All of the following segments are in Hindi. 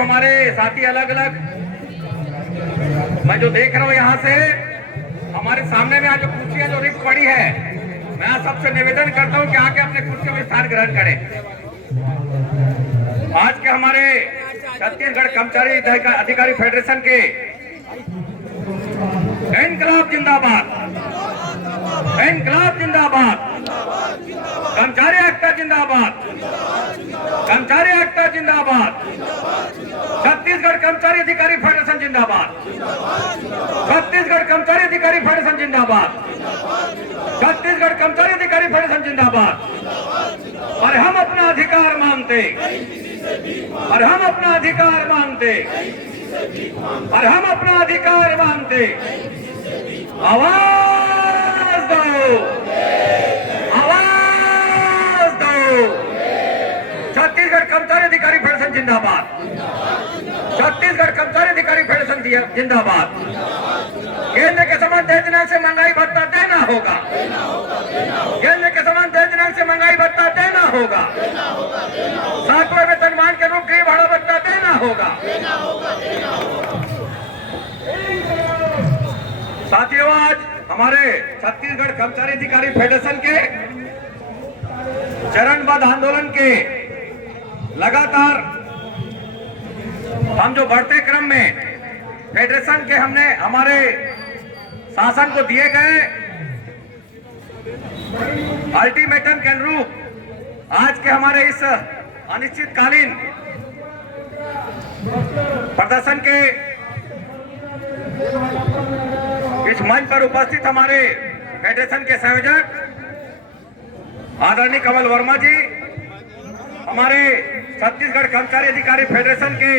हमारे साथी अलग अलग, मैं जो देख रहा हूँ यहाँ से हमारे सामने में आज जो कुर्सियां जो रिक्त पड़ी है, मैं आप सबसे निवेदन करता हूँ कि आके अपने कुर्सियों में स्थान ग्रहण करें। आज के हमारे छत्तीसगढ़ कर्मचारी अधिकारी फेडरेशन के इनकलाब जिंदाबाद, इनकलाब जिंदाबाद, कर्मचारी एकता जिंदाबाद, कर्मचारी एकता जिंदाबाद, छत्तीसगढ़ कर्मचारी अधिकारी फेडरेशन जिंदाबाद, छत्तीसगढ़ कर्मचारी अधिकारी फेडरेशन जिंदाबाद, छत्तीसगढ़ कर्मचारी अधिकारी फेडरेशन जिंदाबाद। और हम अपना अधिकार मांगते, और हम अपना अधिकार मांगते, और हम अपना अधिकार मांगते। आवाज दो, आवाज दो। छत्तीसगढ़ कर्मचारी अधिकारी फेडरेशन जिंदाबाद, छत्तीसगढ़ कर्मचारी अधिकारी फेडरेशन जिंदाबाद। केंद्र के समान 10 दिनांक से महंगाई भत्ता देना होगा, केंद्र के समान 10 दिनांक से महंगाई भत्ता देना होगा, 7वें वेतनमान के रूप गृह भाड़ा भत्ता देना होगा। साथियों, आज हमारे छत्तीसगढ़ कर्मचारी अधिकारी फेडरेशन के चरणबद्ध आंदोलन के लगातार हम जो बढ़ते क्रम में फेडरेशन के हमने हमारे शासन को दिए गए अल्टीमेटम के अनुरूप आज के हमारे इस अनिश्चितकालीन प्रदर्शन के इस मंच पर उपस्थित हमारे फेडरेशन के संयोजक आदरणीय कमल वर्मा जी, हमारे छत्तीसगढ़ कर्मचारी अधिकारी फेडरेशन के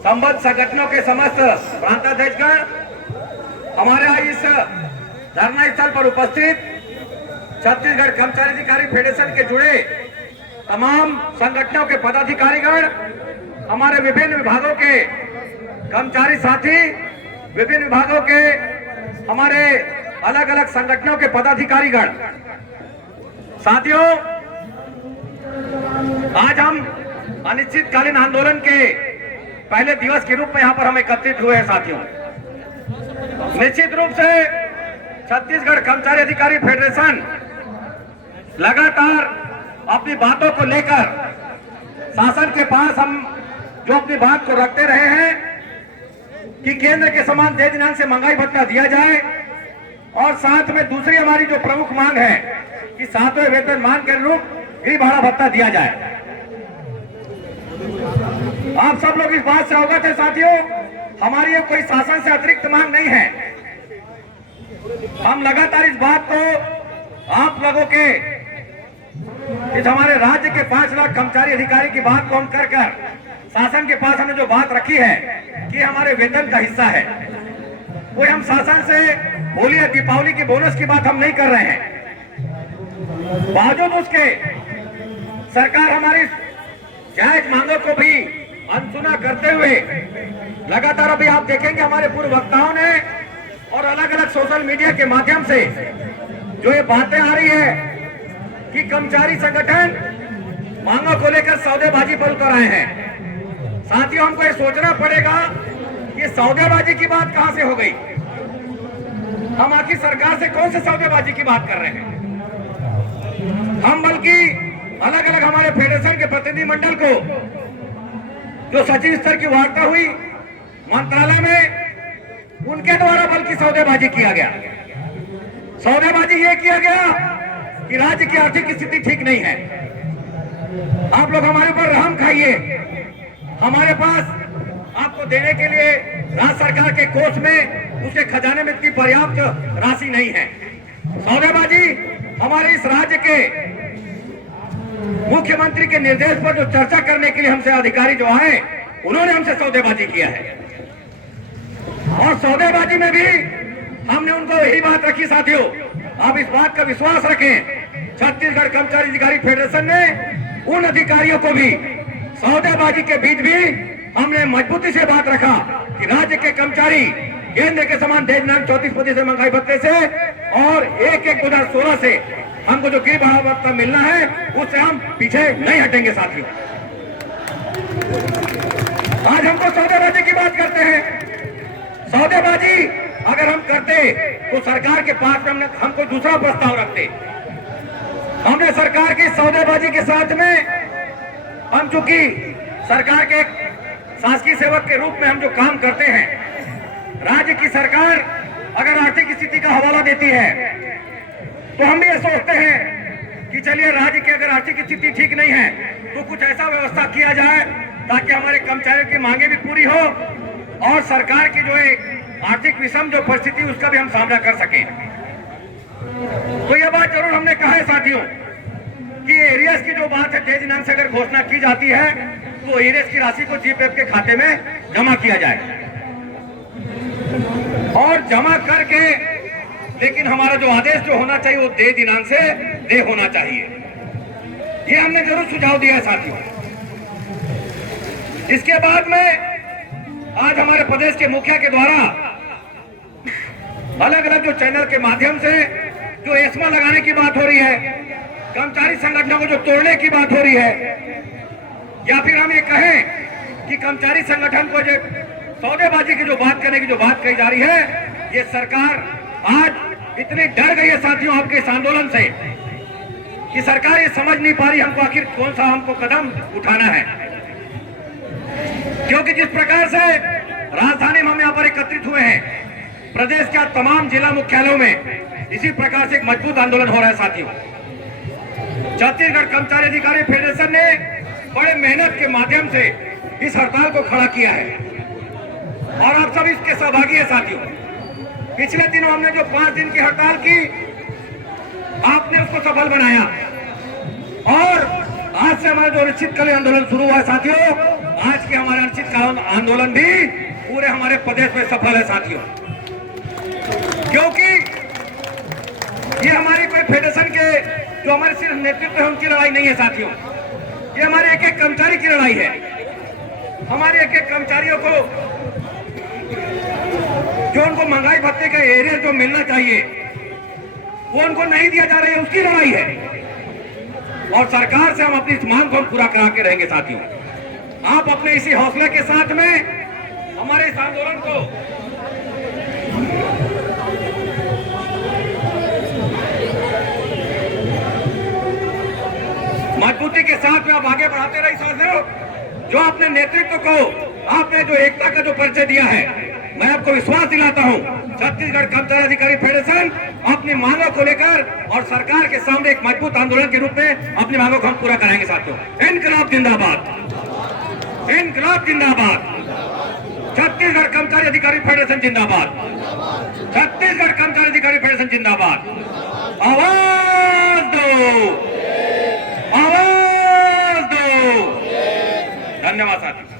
संबद्ध संगठनों के समस्त प्रांताध्यक्षगण, हमारे आज इस धरना स्थल पर उपस्थित छत्तीसगढ़ कर्मचारी अधिकारी फेडरेशन के जुड़े तमाम संगठनों के पदाधिकारीगण, हमारे विभिन्न विभागों के कर्मचारी साथी, विभिन्न विभागों के हमारे अलग अलग संगठनों के पदाधिकारीगण, साथियों, आज हम अनिश्चितकालीन आंदोलन के पहले दिवस के रूप में यहाँ पर हम एकत्रित हुए हैं। साथियों, निश्चित रूप से छत्तीसगढ़ कर्मचारी अधिकारी फेडरेशन लगातार अपनी बातों को लेकर शासन के पास हम जो अपनी बात को रखते रहे हैं कि केंद्र के समान 10 दिनांक से महंगाई भत्ता दिया जाए, और साथ में दूसरी हमारी जो प्रमुख मांग है कि 7वें वेतनमान के अनुरूप गृह भाड़ा भत्ता दिया जाए। आप सब लोग इस बात से अवगत है साथियों, हमारी ये कोई शासन से अतिरिक्त मांग नहीं है। हम लगातार इस बात को आप लोगों के इस हमारे राज्य के 5 लाख कर्मचारी अधिकारी की बात को हम कर शासन के पास हमने जो बात रखी है कि हमारे वेतन का हिस्सा है, कोई हम शासन से होली या दीपावली की बोनस की बात हम नहीं कर रहे हैं। बावजूद उसके सरकार हमारी जायज मांगों को भी अनसुना करते हुए लगातार, अभी आप देखेंगे हमारे पूर्व वक्ताओं ने और अलग अलग सोशल मीडिया के माध्यम से जो ये बातें आ रही है कि कर्मचारी संगठन मांगों को लेकर सौदेबाजी पर उतर आए हैं। साथियों, हमको ये सोचना पड़ेगा कि सौदेबाजी की बात कहां से हो गई। हम आखिर सरकार से कौन से सौदेबाजी की बात कर रहे हैं? हम बल्कि अलग अलग हमारे फेडरेशन के प्रतिनिधि मंडल को जो सचिव स्तर की वार्ता हुई मंत्रालय में, उनके द्वारा बल्कि सौदेबाजी किया गया। सौदेबाजी ये किया गया कि राज्य की आर्थिक स्थिति ठीक नहीं है, आप लोग हमारे ऊपर रहम खाइए, हमारे पास आपको देने के लिए राज्य सरकार के कोष में, उसके खजाने में इतनी पर्याप्त राशि नहीं है। सौदेबाजी हमारे इस राज्य के मुख्यमंत्री के निर्देश पर जो चर्चा करने के लिए हमसे अधिकारी जो आए, उन्होंने हमसे सौदेबाजी किया है। और सौदेबाजी में भी हमने उनको यही बात रखी। साथियों, आप इस बात का विश्वास रखें, छत्तीसगढ़ कर्मचारी अधिकारी फेडरेशन ने उन अधिकारियों को भी सौदेबाजी के बीच भी हमने मजबूती से बात रखा कि राज्य के कर्मचारी केंद्र के समान 34% महंगाई भत्ते से और 1/1/2016 से हमको जो गृह भाड़ा भत्ता मिलना है, उससे हम पीछे नहीं हटेंगे। साथियों, आज हमको सौदेबाजी की बात करते हैं। सौदेबाजी अगर हम करते तो सरकार के पास में हम कोई दूसरा प्रस्ताव रखते। हमने सरकार की सौदेबाजी के साथ में हम चूंकि सरकार के शासकीय सेवक के रूप में हम जो काम करते हैं, राज्य की सरकार अगर आर्थिक स्थिति का हवाला देती है तो हम भी ये सोचते हैं कि चलिए राज्य की अगर आर्थिक स्थिति ठीक नहीं है तो कुछ ऐसा व्यवस्था किया जाए ताकि हमारे कर्मचारियों की मांगे भी पूरी हो और सरकार की जो है आर्थिक विषम जो परिस्थिति उसका भी हम सामना कर सकें। तो यह बात जरूर हमने कहा है साथियों कि एरियस की जो बात है, 6 दिनांक से अगर घोषणा की जाती है तो एरियस की राशि को जीपीएफ के खाते में जमा किया जाए और जमा करके, लेकिन हमारा जो आदेश जो होना चाहिए वो 6 दिनांक से दे होना चाहिए। ये हमने जरूर सुझाव दिया है साथियों। इसके बाद में आज हमारे प्रदेश के मुखिया के द्वारा अलग अलग जो चैनल के माध्यम से जो एस्मा लगाने की बात हो रही है, कर्मचारी संगठनों को जो तोड़ने की बात हो रही है, या फिर हम ये कहें कि कर्मचारी संगठन को जो सौदेबाजी की जो बात करने की जो बात कही जा रही है, ये सरकार आज इतनी डर गई है साथियों आपके इस आंदोलन से कि सरकार ये समझ नहीं पा रही हमको आखिर कौन सा हमको कदम उठाना है। क्योंकि जिस प्रकार से राजधानी में हम यहाँ पर एकत्रित हुए हैं, प्रदेश के तमाम जिला मुख्यालयों में इसी प्रकार से एक मजबूत आंदोलन हो रहा है साथियों। छत्तीसगढ़ कर्मचारी अधिकारी फेडरेशन ने बड़े मेहनत के माध्यम से इस हड़ताल को खड़ा किया है और आप सब इसके सहभागी हैं साथियों। पिछले दिनों हमने जो 5 दिन की हड़ताल की, आपने उसको सफल बनाया और आज से हमारा जो अनिश्चितकालीन आंदोलन शुरू हुआ है साथियों, आज के हमारे अनिश्चितकालीन आंदोलन भी पूरे हमारे प्रदेश में सफल है साथियों। क्योंकि ये हमारी कोई फेडरेशन के जो हमारे सिर्फ नेतृत्व है उनकी लड़ाई नहीं है साथियों, ये हमारे एक एक कर्मचारी की लड़ाई है। हमारे एक एक कर्मचारियों को जो उनको महंगाई भत्ते का एरिया जो मिलना चाहिए वो उनको नहीं दिया जा रहा है, उसकी लड़ाई है। और सरकार से हम अपनी इस मांग को पूरा करा के रहेंगे साथियों। आप अपने इसी हौसले के साथ में हमारे इस आंदोलन को मजबूती के साथ में आप आगे बढ़ाते रहिए साथियों। जो आपने नेतृत्व को, आपने जो एकता का जो परिचय दिया है, मैं आपको विश्वास दिलाता हूं छत्तीसगढ़ कर्मचारी अधिकारी फेडरेशन अपनी मांगों को लेकर और सरकार के सामने एक मजबूत आंदोलन के रूप में अपनी मांगों को हम पूरा कराएंगे साथियों। इनकलाब जिंदाबाद, इनकलाब जिंदाबाद, छत्तीसगढ़ कर्मचारी अधिकारी फेडरेशन जिंदाबाद, छत्तीसगढ़ कर्मचारी अधिकारी फेडरेशन जिंदाबाद। आवाज दो, आवाज दो। धन्यवाद साथी।